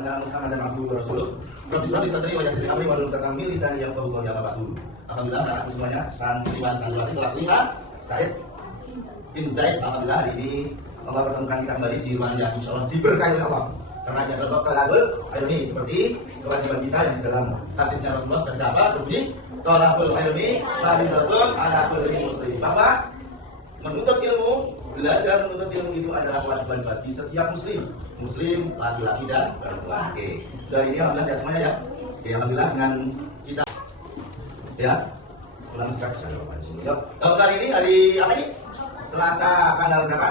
anna Muhammadan abduhu wa rasuluh. Rabbi shrah li sadri wa yassir li amri wahlul 'uqdatam min lisani yafqahu qawli amma ba'du. Alhamdulillah anak-anakku semuanya santriwan santriwati kelas 5 Said bin Zaid. Alhamdulillah hari ini Allah pertemukan kita kembali di ruangan yang insyaallah diberkahi oleh Allah. Karena ini adalah talabul ilmi, seperti kewajiban kita yang di dalam hadisnya Rasulullah seperti apa? Berbunyi talabul ilmi fardhatun 'ala kulli muslim. Bahwa menuntut ilmu, belajar menuntut ilmu itu adalah kewajiban bagi setiap muslim laki-laki dan perempuan. Oke. Dari ini alhamdulillah sehat semuanya ya. Oke, alhamdulillah dengan kita ya. Ulang kita bisa lewat di sini. Yuk. Kali ini hari apa ini? Selasa tanggal berapa?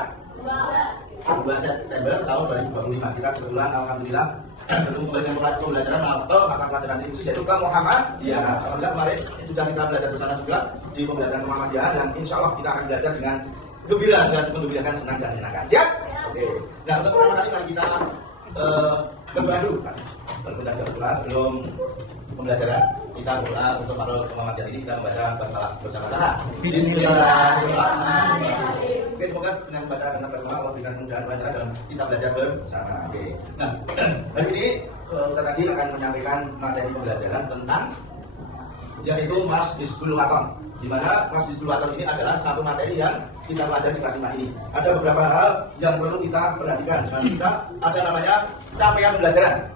2 September tahun 2025. Kita kebetulan alhamdulillah bertemu kembali dengan pembelajaran atau mata pelajaran ini khusus yaitu Muhammad. Ya, alhamdulillah kemarin sudah kita belajar bersama juga di pembelajaran Muhammadiyah dan insya Allah kita akan belajar dengan gembira dan menggembirakan, senang dan menyenangkan. Siap? Oke. Nah, untuk pertama kali mari kita berdoa dulu. Berdoa dulu sebelum pembelajaran. Kita berdoa untuk para Muhammadiyah ini, kita membaca basmalah bersama-sama. Bismillahirrahmanirrahim. Oke, semoga dengan membaca basmalah Allah berikan kemudahan pelajaran dalam kita belajar bersama. Oke. Nah, hari ini Ustaz Haji akan menyampaikan materi pembelajaran tentang yaitu Masjidul Waton. Di mana Masjidul Waton ini adalah satu materi yang kita pelajari di kelas 5 ini. Ada beberapa hal yang perlu kita perhatikan. Di mana kita ada namanya capaian pembelajaran.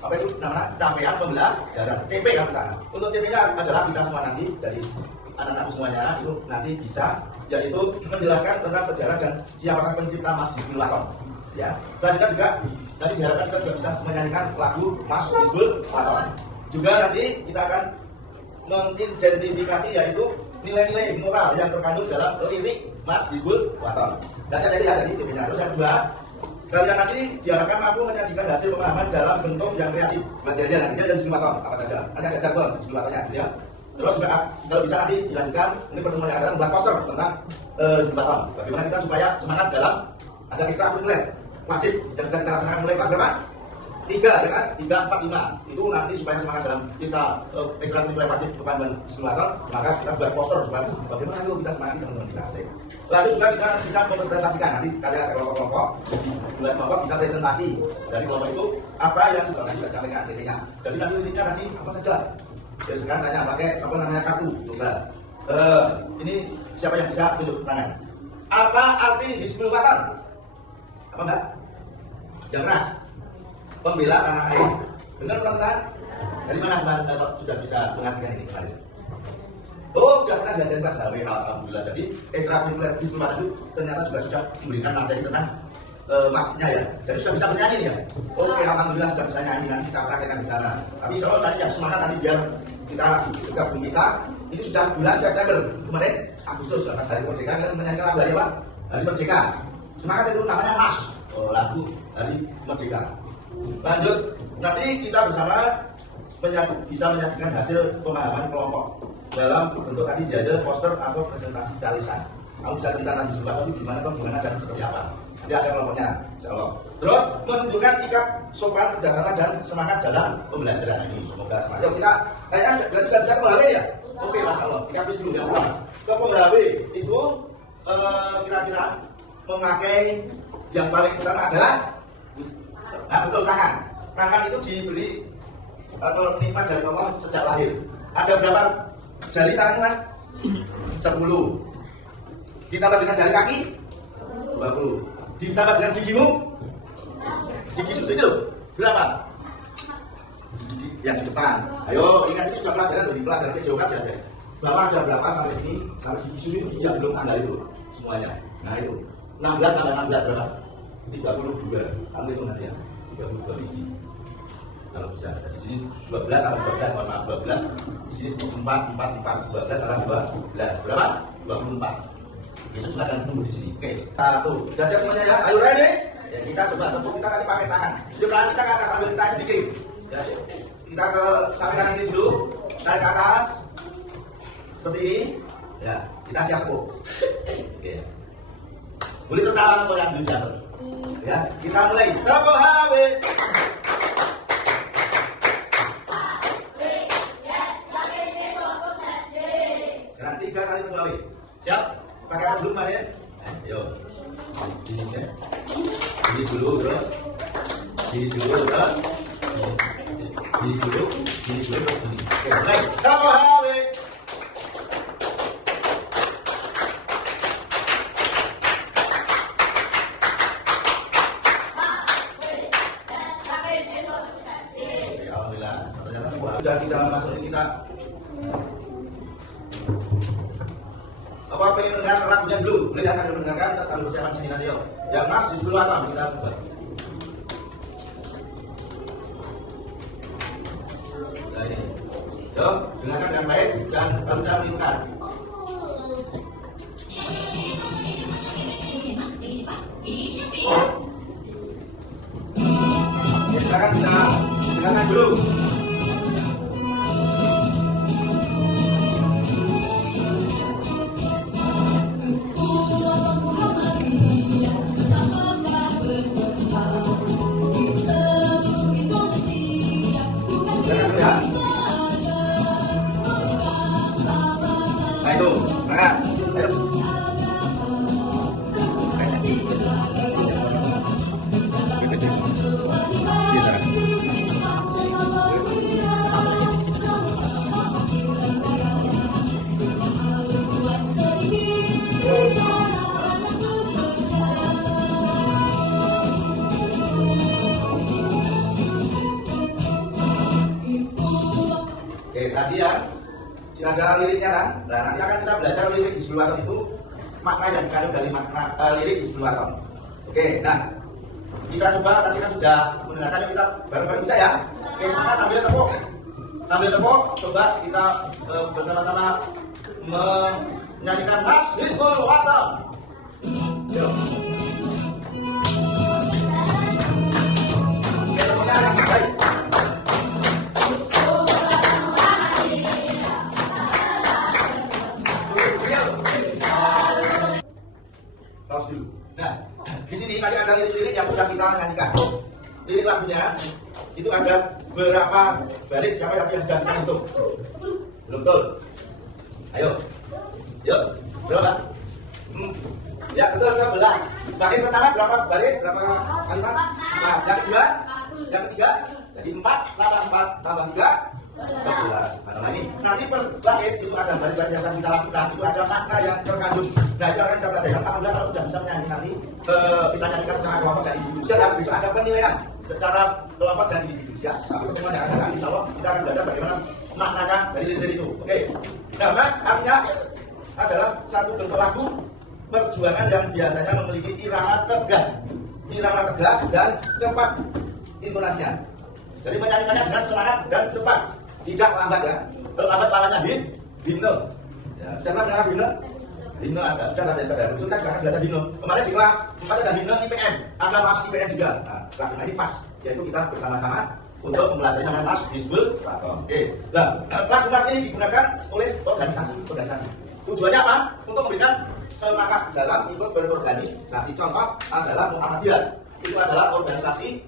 Apa itu namanya? Capaian pembelajaran. CP kan kita. Untuk CP-nya adalah kita semua nanti dari anak-anak semuanya itu nanti bisa yaitu menjelaskan tentang sejarah dan siapakah pencipta Masjidul Waton. Ya. Selanjutnya juga nanti diharapkan kita juga bisa menyanyikan lagu Masjidul Waton. Juga nanti kita akan mengidentifikasi yaitu nilai-nilai moral yang terkandung dalam lirik Masjidul Waton. Dasar dari ada di CP-nya. Terus yang kedua, kalian nanti diharapkan mampu menyajikan hasil pemahaman dalam bentuk yang kreatif. Materialnya nanti ada Masjidul Waton apa saja. Ada jargon Masjidul Watonnya, ya. Terus juga kalau bisa nanti dilanjutkan ini pertemuan yang akan membuat poster tentang Masjidul Waton. Bagaimana kita supaya semangat dalam ada ekstrakurikuler wajib yang sudah kita laksanakan mulai kelas berapa? 3 ya kan? 3, 4, 5 itu nanti supaya semangat dalam kita ekstrakurikuler wajib kepada Masjidul Waton, maka kita buat poster supaya bagaimana yuk kita semangat teman-teman kita. Lalu juga kita bisa mempresentasikan nanti kalian ada kelompok-kelompok, buat kelompok bisa presentasi dari kelompok itu apa yang sudah kita sampaikan CP-nya. Jadi nanti liriknya nanti apa saja. Ya sekarang tanya pakai apa namanya kartu coba. Ini siapa yang bisa tunjuk tangan? Apa arti Masjidul Waton? Apa enggak? Yang keras. Pembela tanah air. Benar teman-teman? Dari mana Bapak sudah bisa mengartikan ini kemarin? Oh, sudah pernah diajarin kelas HW, alhamdulillah. Jadi ekstrakurikuler di Sulawesi itu ternyata juga sudah memberikan materi tentang masjidnya ya. Jadi sudah bisa bernyanyi ya. Oke, alhamdulillah sudah bisa nyanyi, nanti kita praktekkan di sana. Tapi soal tadi yang semangat nanti biar kita juga kita ini sudah bulan September kemarin Agustus pas hari merdeka kan menyanyikan lagu hari apa? Hari merdeka. Semangat itu namanya Mas. Oh, lagu hari merdeka. Lanjut, nanti kita bersama bisa menyajikan hasil pemahaman kelompok dalam bentuk tadi diajar poster atau presentasi secara lisan. Kamu bisa cerita nanti juga tapi gimana dan seperti apa. Nanti ada kelompoknya, insyaallah. Terus menunjukkan sikap sopan, kerjasama dan semangat dalam pembelajaran ini. Semoga semangat. Yuk kita kayaknya berarti sudah bisa ke Pembahawe ya. Oke, masyaallah. Kita habis dulu ya. Ke Pembahawe itu kira-kira memakai yang paling utama adalah betul tangan. Tangan itu diberi atau nikmat dari Allah sejak lahir. Ada berapa jari tangan mas? 10. Ditambah dengan jari kaki 20. Ditambah dengan gigimu, gigi susu itu berapa? Yang di depan. Ayo ingat ini sudah pelajaran dari pelajaran geografi aja. Bawah ada berapa sampai sini? Sampai gigi susu itu yang belum tanggal itu semuanya. Nah itu 16 tambah 16 berapa? 32. Kamu itu nanti ya 32 gigi. Kalau bisa di sini 12 sama 12 sama 12 di sini 4 12 sama 12 berapa? 24. Besok sudah akan tunggu di sini. Oke, satu. Sudah siap semuanya ya? Ayo ready? Ya, kita coba tentu kita tadi pakai tangan. Yuk tangan kita ke atas sambil kita sedikit. Ya, kita ke samping kanan ini dulu. Tarik ke atas. Seperti ini. Ya, kita siap kok. Oke. Boleh tertawa atau yang belum jatuh? Ya, kita mulai. Pembahawe. Sekarang 3 kali Pembahawe. Siap? Pakai apa dulu kemarin? Ayo. Ini dulu terus. Ini dulu terus. Gini dulu terus gini. Oke, naik. Kamu HW. Alhamdulillah, ternyata sudah kita masukin kita. Apa pengen mendengar lagunya dulu? Boleh ya sambil mendengarkan, kita sambil persiapan sini nanti yuk. Yang Mas di sebelah atas kita coba. Nah ini, yuk dengarkan dengan baik dan baru saya meniupkan. Silakan bisa dengarkan dulu. Nah itu, semangat. Ayo. Oke, tadi ya sudah ada liriknya kan? Nah, nanti akan kita belajar lirik di sebelum waton itu makna yang dikandung dari makna lirik di sebelum waton. Oke, nah kita coba tadi kan sudah mendengarkan, kita baru-baru bisa ya. Oke, sama sambil tepuk, coba kita bersama-sama menyanyikan Mas di sebelum waton. Yuk. Oke, tepuknya yang baik. Dulu. Nah, di sini tadi ada lirik-lirik yang sudah kita nyanyikan. Lirik lagunya itu ada berapa baris? Siapa yang sudah bisa hitung? Belum betul. Ayo, yuk, berapa? Ya betul 11. Baris pertama berapa baris? Berapa kalimat? Nah, yang ketiga, jadi 4 tambah 4 tambah 3. 11. Nah ini nanti per bait itu ada baris-baris yang akan kita lakukan, itu ada makna yang terkandung. Nah itu akan kita pelajari. Alhamdulillah kalau sudah bisa menyanyi nanti kita nyanyikan secara kelompok dan individu dan bisa ada penilaian secara kelompok dan individu. Tapi pertemuan yang akan datang, insya Allah kita akan belajar bagaimana maknanya dari lirik itu. Oke. Nah Mas artinya adalah satu bentuk lagu perjuangan yang biasanya memiliki irama tegas dan cepat intonasinya. Jadi menyanyikannya dengan semangat dan cepat. Tidak lambat ya. Kalau lambat lawannya himne. Ya, sudah pernah dengar himne? Himne ada, sudah ada pada kita sekarang belajar himne. Kemarin di kelas 4 ada himne IPN, ada mas IPN juga. Nah, kelas ini pas, yaitu kita bersama-sama untuk mempelajari namanya mas disebul waton. Oke. Nah, lagu mas ini digunakan oleh organisasi. Tujuannya apa? Untuk memberikan semangat dalam ikut berorganisasi. Contoh adalah Muhammadiyah. Itu adalah organisasi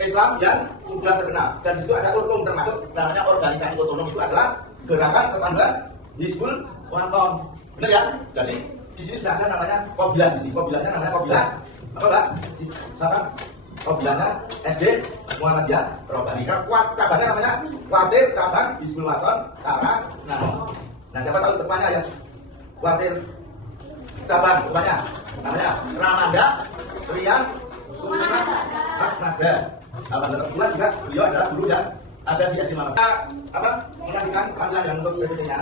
Islam yang sudah terkenal, dan di situ ada Urkum, termasuk namanya organisasi otonom itu adalah gerakan kepanduan Hizbul Waton. Benar ya? Jadi di sini sudah ada namanya Kobilah di sini. Kobilahnya namanya Kobilah apa Mbak? Siapa? Kobilahnya SD Muhammadiyah Robani. Cabangnya namanya Watir Cabang Hizbul Waton Tara. Nah siapa tahu depannya ya? Watir Cabang depannya namanya Ramanda Rian Kusuma Naja. Alhamdulillah kedua juga beliau adalah guru yang ada di SD Malang. Kita menantikan panggilan yang untuk berikutnya.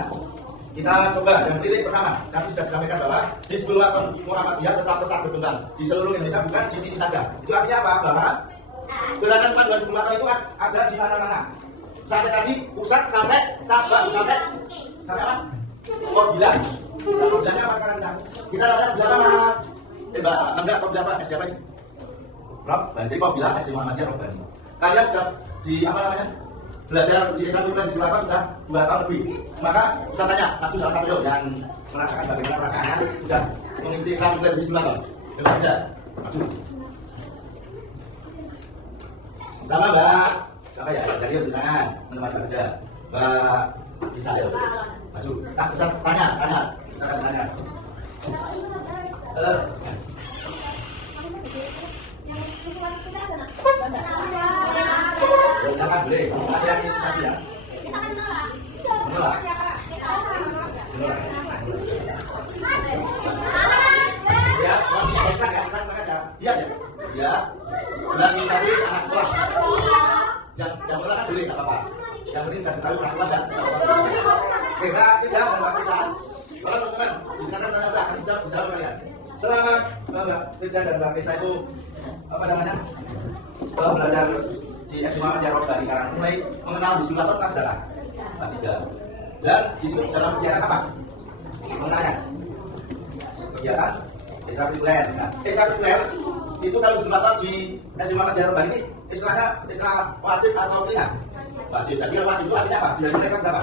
Kita coba yang lirik pertama. Kami sudah disampaikan bahwa Hizbul Waton Muhammadiyah tetap pesat berkembang di seluruh Indonesia, bukan di sini saja. Itu artinya apa? Bahwa gerakan panduan Hizbul Waton itu ada di mana-mana. Sampai tadi pusat sampai cabang sampai apa? Kobilah. Nah, kobilahnya apa sekarang kita namanya kobilah apa Mas? Mbak, Anda kobilah apa? SD apa ini? Jadi kok bilang SD Muhammadiyah Robani. Kalian sudah di apa namanya belajar di Islam di Silakan sudah 2 tahun lebih. Maka kita tanya, maju salah satu yang merasakan bagaimana perasaannya sudah mengikuti Islam di Silakan. Coba aja, maju. Sama Mbak, siapa ya? Dari di tangan, menemani kerja. Mbak bisa ya? Maju. Tak bisa tanya. Bisa tanya. Yang sesuatu kita ada nak? Silakan boleh. Ada yang inisiasi ya? Menolak. Ya, kalau diingatkan ya, kita ada bias ya. Bias. Dan inisiasi anak sekolah. Yang menolak kan boleh, nggak apa-apa. Yang penting sudah diketahui orang tua dan oke, berarti ya, Mbak Tisa. Kalau teman-teman, silakan tanya saya, akan bisa jawab kalian. Selama Mbak Tisa dan Mbak Tisa itu apa namanya belajar di S5 Jarod dari sekarang mulai mengenal disimulator kelas berapa? Kelas 3. Dan di situ dalam kegiatan apa? Mengenalnya kegiatan ekstrakurikuler. Nah, ekstrakurikuler itu kalau disimulator di S5 Jarod dari ini istilahnya istilah wajib atau pilihan? Wajib. Jadi kalau wajib itu artinya apa? Dari mulai kelas berapa?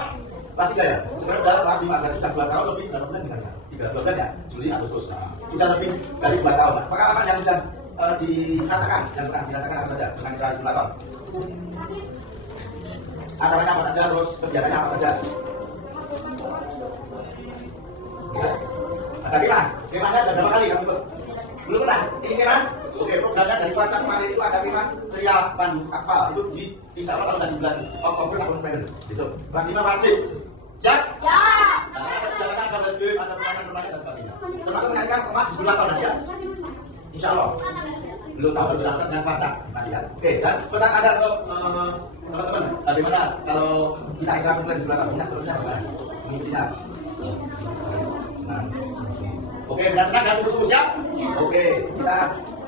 Kelas 3 ya? Sekarang sudah kelas 5, berarti sudah 2 tahun lebih, berapa bulan misalnya? 3 bulan ya? Juli, Agustus. Nah, sudah lebih dari 2 tahun. Pengalaman yang sudah dirasakan, yang pernah dirasakan apa saja dengan cara simulator? Acaranya apa saja, terus kegiatannya apa saja? Ya. Ada kemah? Kemahnya sudah berapa kali kamu ikut? Belum pernah? Ini kemah? Oke, programnya dari Kuacan kemarin itu ada kemah Tria Bandung Akval. Itu di insya Allah kalau di bulan Oktober atau November. Besok. Kelas 5 wajib. Siap? Ya. Nah, ada web, ada permainan dan sebagainya. Termasuk menyanyikan kemas di sebelah tahun ya. Insya Allah. Belum tahu berangkat dengan pacak nanti ya. Oke, dan pesan Anda untuk teman-teman, bagaimana kalau kita istirahat di sebelah tahun? Terusnya bagaimana? Mungkinnya. Nah. Oke, berdasarkan dan sungguh-sungguh siap? Oke, kita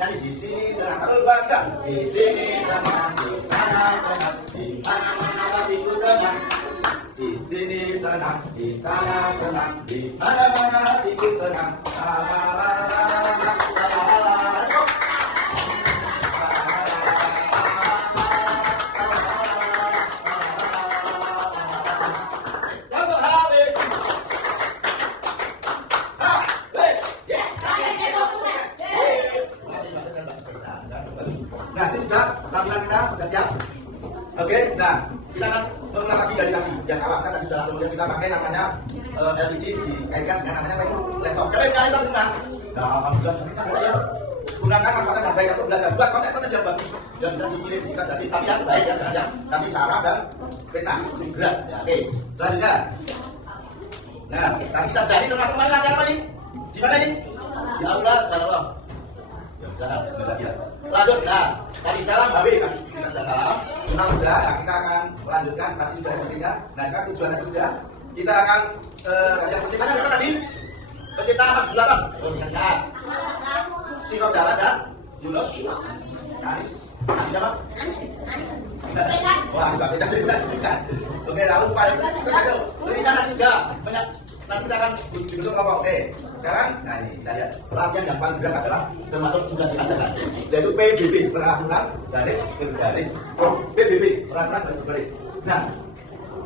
nyanyi di sini senang satu bangga. Di sini senang, di sana senang, di mana-mana hatiku senang. Di sini senang, di sana senang, di mana-mana hatiku senang. La la la la la la la la. Nah, ini sudah tampilan kita sudah siap. Oke, nah kita akan mengulang lagi dari tadi. Yang awal kan sudah langsung kita pakai namanya LED dikaitkan dengan namanya apa itu laptop. Coba kalian bisa senang. Nah, alhamdulillah kita mulai gunakan manfaatnya yang baik untuk belajar. Buat konten-konten yang bagus, yang bisa dikirim bisa jadi. Tapi yang baik ya saja. Tapi saraf dan peta berat. Ya, oke. Selanjutnya. Nah, tadi kita sudah ini termasuk mana latihan apa ini? Di mana ini? Di aula, subhanallah. Ya, bisa lagi ya. Lanjut, nah tadi salam Babe, tadi kita sudah salam. Sudah, ya, kita akan melanjutkan. Tadi sudah sepertinya. Nah sekarang tujuan tadi sudah. Kita akan yang pentingnya apa tadi? Pencipta Mas Belakang. Oh, ingat. Sikap Jalan dan Yunus. Anis. Anis siapa? Wah, sudah beda. Oke, lalu paling terus aja. Berikan juga banyak. Nanti kita akan dibentuk kelompok. Oke, sekarang, nah ini kita lihat latihan yang paling berat adalah termasuk sudah diajarkan, yaitu PBB peraturan baris berbaris. PBB peraturan baris berbaris. Nah,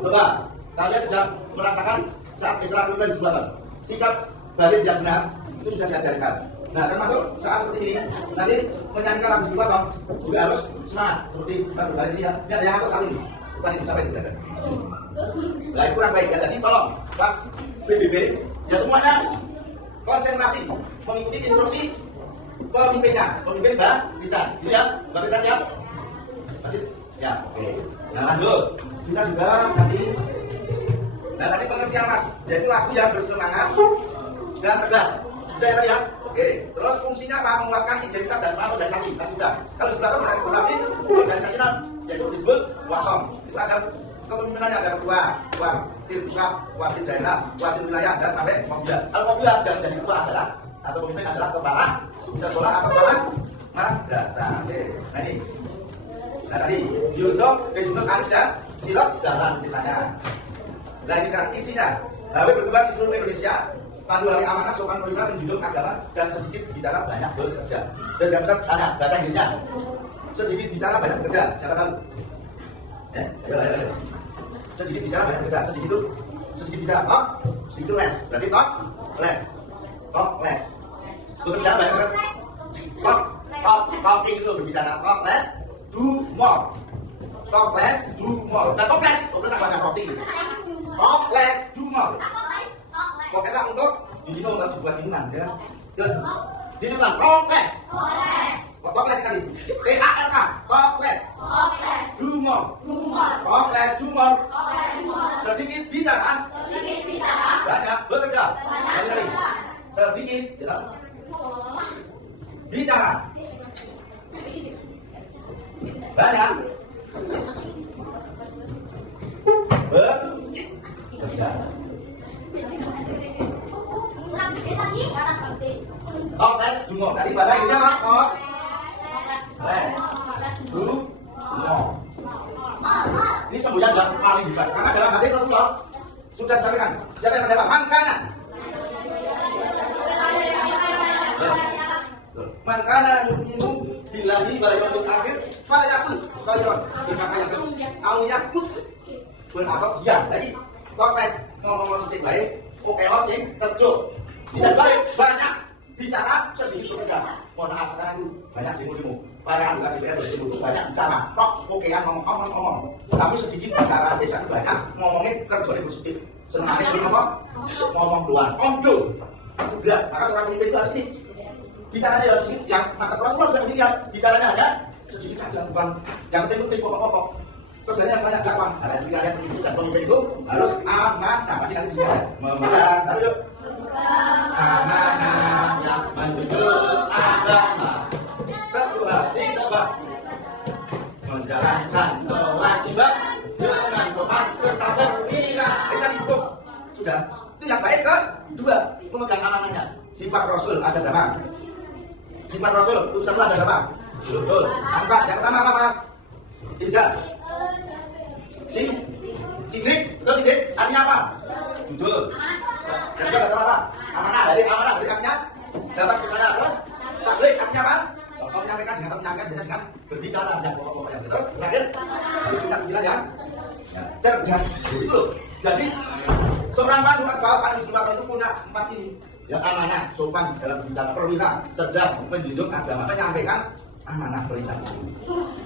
coba kalian sudah merasakan saat istirahat di sebelah sikap baris yang benar itu sudah diajarkan. Nah, termasuk saat seperti ini nanti menyanyikan lagu sebelah juga harus semangat seperti pas berbaris ini ya. Ini ada yang aku saling ini, bukan ini sampai itu. Nah, itu kurang baik ya. Jadi tolong pas PBB ya semuanya konsentrasi mengikuti instruksi pemimpinnya, pemimpin Mbak Bisa. Itu ya, Mbak Bisa siap? Masih siap. Oke. Nah lanjut, kita juga nanti. Nah tadi pengertian Mas, yaitu lagu yang bersemangat dan tegas. Sudah ya tadi ya? Oke. Terus fungsinya apa? Menguatkan identitas dan semangat organisasi. Nah sudah. Kalau sudah berarti organisasi yaitu disebut wakom. Itu ada kepemimpinannya, ada ketua, wakil pusat, wakil daerah, wakil wilayah, dan sampai Kopda. Kalau Kopda dan jadi ketua adalah atau pemimpin adalah kepala sekolah atau kepala madrasah. Nah ini, nah tadi Yusuf, Yunus, Anis dan Silot dalam ceritanya. Nah ini sekarang isinya. HW berkembang di seluruh Indonesia. Pandu hari amanah, sopan menerima, menjunjung agama, dan sedikit bicara banyak bekerja. Dan siapa tahu tanya bahasa Inggrisnya? Sedikit bicara banyak bekerja. Siapa tahu? Ya, ayo. Sedikit bicara banyak bekerja. Sedikit bicara talk, sedikit les. Berarti talk, les. Talk, les. Bekerja banyak bekerja. Talking itu berbicara. Talk, les, do more. Talk, les, do more. Nah, talk, les banyak talking. Talk, les, do more. Pokoknya untuk ini untuk dibuat minuman ya. Minuman tokles. Tokles sekali. TALK. Tokles. Do more. Sedikit bicara, banyak bekerja. Kali-kali. Sedikit bicara, banyak bekerja. Tes dungo. Tadi bahasa Inggrisnya apa? Tes dungo. Ini semboyan buat paling hebat. Karena dalam hadis Rasulullah sudah disampaikan. Siapa yang menjawab? Mangkana. Mangkana yu'minu billahi wal yawmil akhir falyaqul khairan. Berkata au yaskut. Berkata dia. Jadi tes ngomong sedikit baik, oke sing kerja. Tidak baik banyak bicara sedikit bekerja. Mohon maaf sekarang itu banyak demo-demo. Para anggota DPR demo banyak bicara. Kok okean ngomong. Tapi sedikit bicara desa banyak ngomongin kerja positif. Senangnya itu ngomong doang. Ondo. Itu berat. Maka seorang pemimpin itu harus ini. Bicaranya harus sedikit. Yang maka Rasulullah sudah dilihat. Bicaranya hanya sedikit saja. Bukan yang penting pokok-pokok. Terus yang banyak dakwah. Cara yang dilihat dan pemimpin itu harus aman. Nah, bagi nanti disini memegang. Satu yuk. Amanah yang menunjuk agama, teguh hati sabar, menjalankan kewajiban dengan sopan serta berwira. Itu sudah. Itu yang baik kan? Dua, memegang amanahnya. Sifat Rasul ada berapa? Sifat Rasul utusan ada berapa? Betul. Angkat yang pertama apa Mas? Iza. Sidik. Terus sidik artinya apa? Jujur. Dan juga bahasa apa? Amanah, dari amanah artinya dapat percaya. Terus tabligh artinya apa? Kalau menyampaikan dengan menyampaikan dengan berbicara yang pokok-pokok yang terus terakhir harus kita pikiran ya cerdas. Itu. Jadi seorang pandu itu punya 4 ini. Yang amanah, sopan dalam berbicara, perwira, cerdas, menjunjung agama, menyampaikan amanah perintah.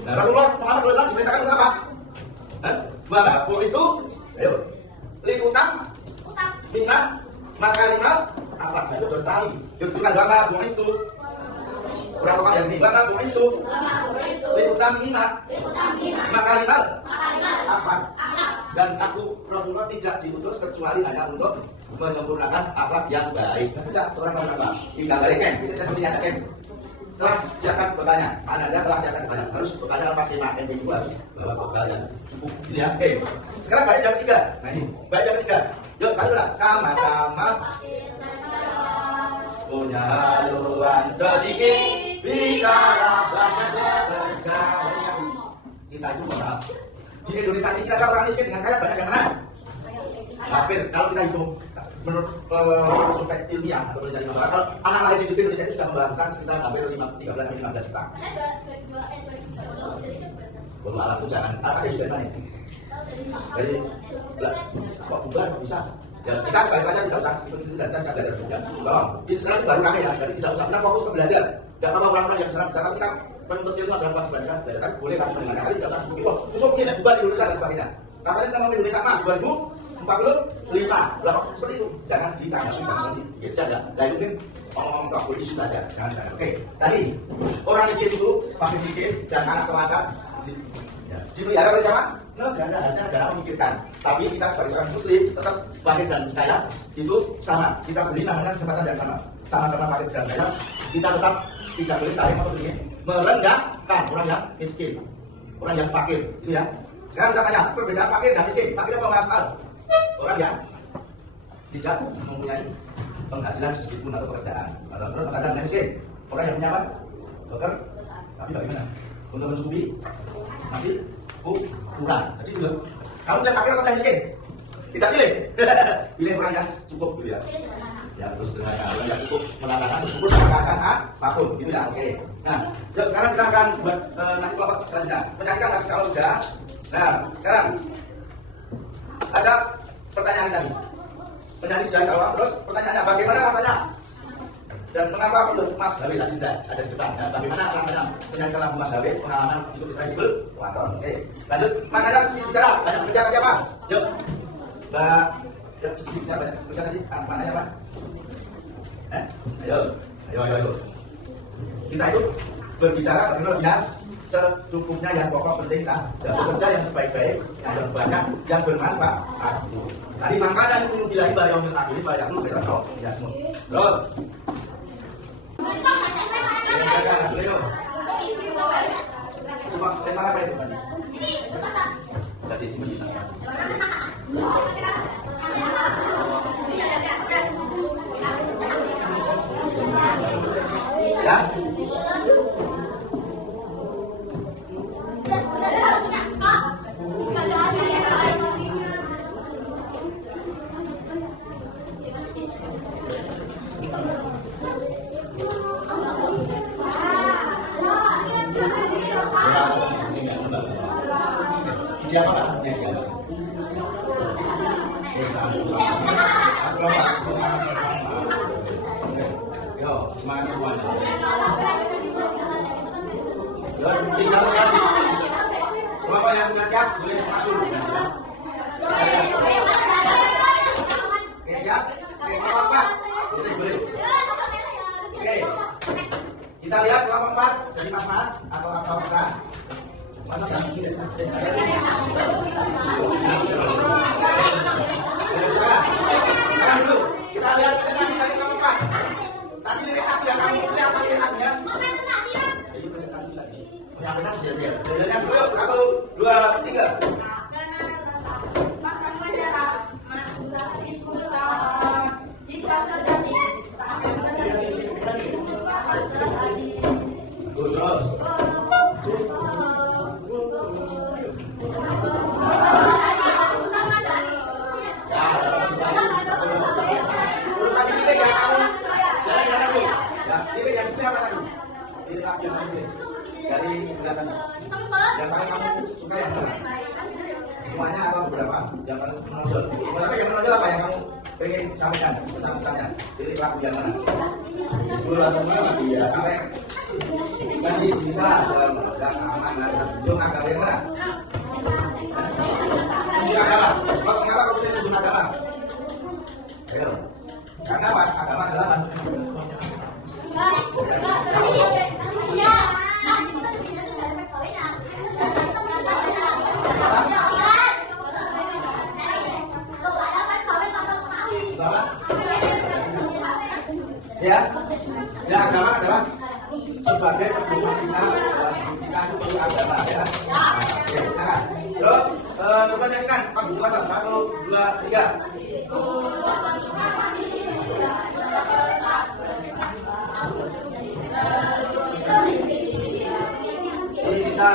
Nah, Rasulullah Muhammad SAW diperintahkan untuk apa? Maka itu, ayo, liputan, bina, makarimal, apa? Itu bertali. Liputan bangga, buang itu. Berapa kali yang ini? Bangga, buang itu. Liputan bina, makarimal, apa? Dan aku Rasulullah tidak diutus kecuali hanya untuk menyempurnakan akhlak yang baik. Baca surah Al-Baqarah. Tidak balik kan? Bisa seperti yang kan? Telah siapkan bekalnya. Anda telah siapkan bekalnya. Harus bekalnya pasti makan yang dua. Bawa bekal yang cukup. Ini ya. Oke. Sekarang baik yang ketiga. Nah ini. Baik yang ketiga. Yuk, kalian sama-sama punya haluan sedikit. Bicara banyak bekerja. Kita itu maaf. Di Indonesia ini kita orang miskin dengan kaya banyak yang mana? Hampir kalau kita hitung menurut survei ilmiah atau penelitian ilmiah, kalau anak lahir di Indonesia itu sudah membahagiakan sekitar hampir 13-15 juta. Baru alam itu jangan. Apa dia sudah tanya? Jadi kok bubar bisa? Ya, kita sebagai pelajar tidak usah itu dan kita belajar juga. Tolong. Ini sekarang baru kami ya, jadi tidak usah kita fokus ke belajar. Dan kalau orang-orang yang besar kita penuntut ilmu adalah kewajiban kita belajar kan boleh kan mendengarkan kali tidak usah begitu. Tusuk ini bubar di Indonesia dan sebagainya. Katanya kita mau Indonesia emas 2045, berapa seperti itu. Jangan ditanggapi, jangan dikit saja. Nah itu kan ngomong-ngomong tak boleh isu saja. Jangan. Oke. Tadi orang miskin itu fakir miskin dan anak terlantar dipelihara oleh siapa? Negara, hanya negara memikirkan. Tapi kita sebagai seorang muslim tetap fakir dan kaya itu sama. Kita beri namanya kesempatan yang sama. Sama-sama fakir dan kaya. Kita tetap tidak boleh saling merendahkan orang yang miskin, orang yang fakir, itu ya. Sekarang saya tanya, perbedaan fakir dan miskin. Fakir apa nggak asal? Orang yang tidak mempunyai penghasilan sedikit pun atau pekerjaan. Atau pekerjaan yang miskin. Orang yang punya apa? Dokter. Tapi bagaimana? Untuk mencukupi masih kurang. Jadi itu. Kamu pilih fakir atau yang miskin? Tidak pilih. Pilih orang yang cukup gitu ya. Ya terus dengan orang yang cukup merasakan bersyukur mengatakan apapun gitu ya. Oke. Nah, yuk sekarang kita akan buat nanti kelompok selanjutnya. Menyanyikan lagi kalau sudah. Nah, sekarang ada pertanyaan tadi. Penyanyi sudah jawab. Terus pertanyaannya bagaimana rasanya? Dan mengapa perlu Mas Dawe tadi sudah ada di depan? Nah, bagaimana rasanya menyanyikan lagu Mas Dawe pengalaman ikut Israel? Waton. Oke. Lanjut. Makanya bicara banyak bicara siapa? Yuk. Mbak. Yuk bicara banyak bicara tadi. Maknanya apa? Ayo. Kita itu berbicara bagaimana secukupnya, yang pokok penting saja. Bekerja yang sebaik-baik, yang banyak, yang bermanfaat. Tadi makanya itu bilahi bayang akhiri bayang lu kita tahu ya semua. Terus. Tema apa itu tadi? Berarti sebenarnya. Ya. Dia apa kan? Yo, semangat semuanya. Yo, tinggal lagi. Bapak yang sudah siap boleh masuk. Oke, siap. Oke, apa? Boleh. Oke. Kita lihat kelompok 4 dari Mas atau apa? Mana yang tidak sampai? Sekarang dulu kita lihat presentasi dari kelompok 4. Tadi dari aku yang kamu lihat apa lihatnya? Presentasi ya. Jadi presentasi lagi. Menyampaikan hasilnya. Jadinya dulu 1, 2, 3. Terus. Dari penjelasan yang paling kamu suka yang mana? Semuanya atau beberapa? Yang paling menonjol. Beberapa yang menonjol apa yang kamu pengen sampaikan pesan-pesannya? Dari lagu yang mana? 10 atau berapa? Iya sampai tadi bisa dan aman dan tunjuk agama yang mana? Tunjuk agama. Mengapa kamu pilih tunjuk agama? Ayo. Karena apa? Agama adalah ya agama adalah sebagai pedoman kita itu perlu agama ya. Nah, terus kita nyanyikan panggilan 1, 2, 3. Bisa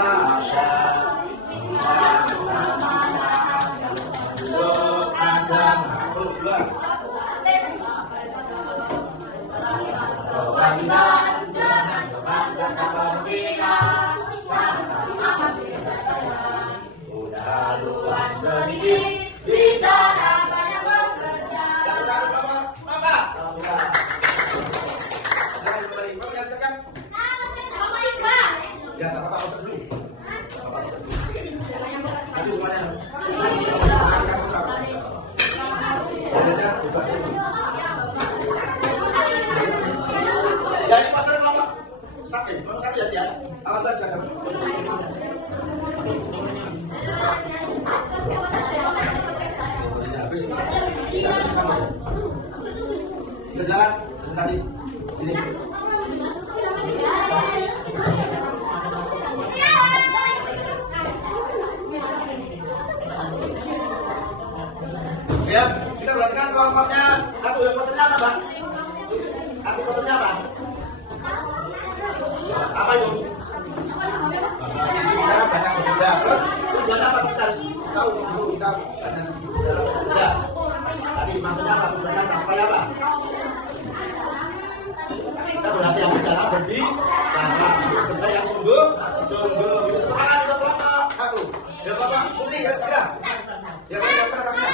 dari pasar lama sakit ya alat jaga berjalan presentasi sini ya kita perhatikan kelompoknya satu yang pesannya apa bang? Satu pesannya apa? Apa itu? Kita banyak bekerja. Terus tujuannya apa? Kita harus tahu dulu kita banyak bekerja. Tadi maksudnya apa? Tujuannya apa? Supaya apa? Kita berhati-hati dalam berbicara bekerja yang sungguh. Tangan untuk kelompok satu. Ya bapak Putri ya sudah. Ya kan yang terasanya.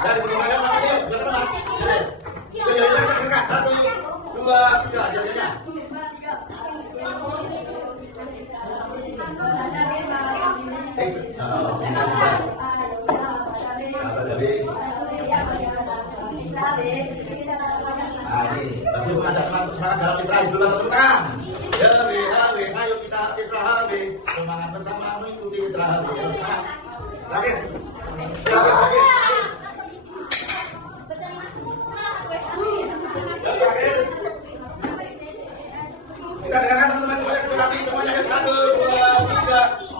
Dari berbagai mana dia? Berapa mas? Jadi, 1, 2, 3, jadinya. Nah ini, tapi mengajak teman untuk semangat dalam istirahat sebelum tepuk tangan. Ayo kita istirahat, semangat bersama mengikuti istirahat. Terakhir. Kita dengarkan teman-teman semuanya berlatih semuanya. 1, 2, 3.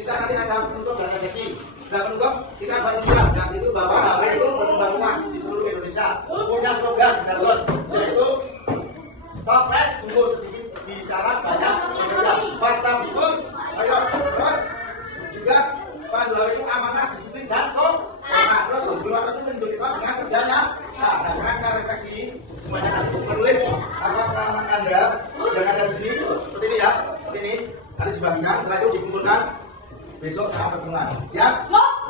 Kita nanti ada penutup dan sesi. Nah penutup kita bahas semula. Nah itu bahwa HP itu berkembang luas di seluruh Indonesia. Punya slogan jargon yaitu toples tunggu sedikit bicara banyak bekerja. Pasta bikul. Ayo terus juga pandu hari itu amanah disiplin dan nah terus sebelum itu menunjuk Islam dengan kerjanya. Nah sekarang kita refleksi semuanya menulis apa pengalaman Anda yang ada di sini seperti ini ya, seperti ini. Nanti dibagikan, setelah itu dikumpulkan. Besok kita pertemuan. Siap?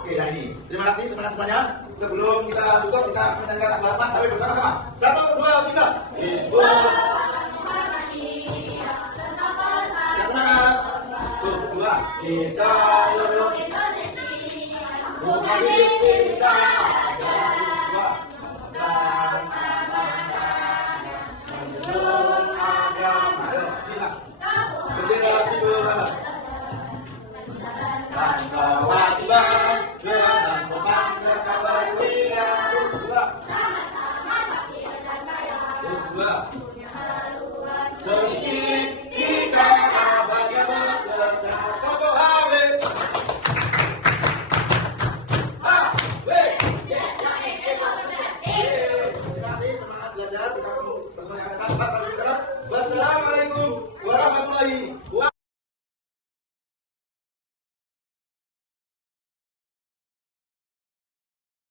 Oke, nah ini. Terima kasih semangat semuanya. Sebelum kita tutup, kita menyanyikan lagu apa? Sampai bersama-sama. 1, 2, 3. Bismillah. Yang semangat. 1, 2, 3.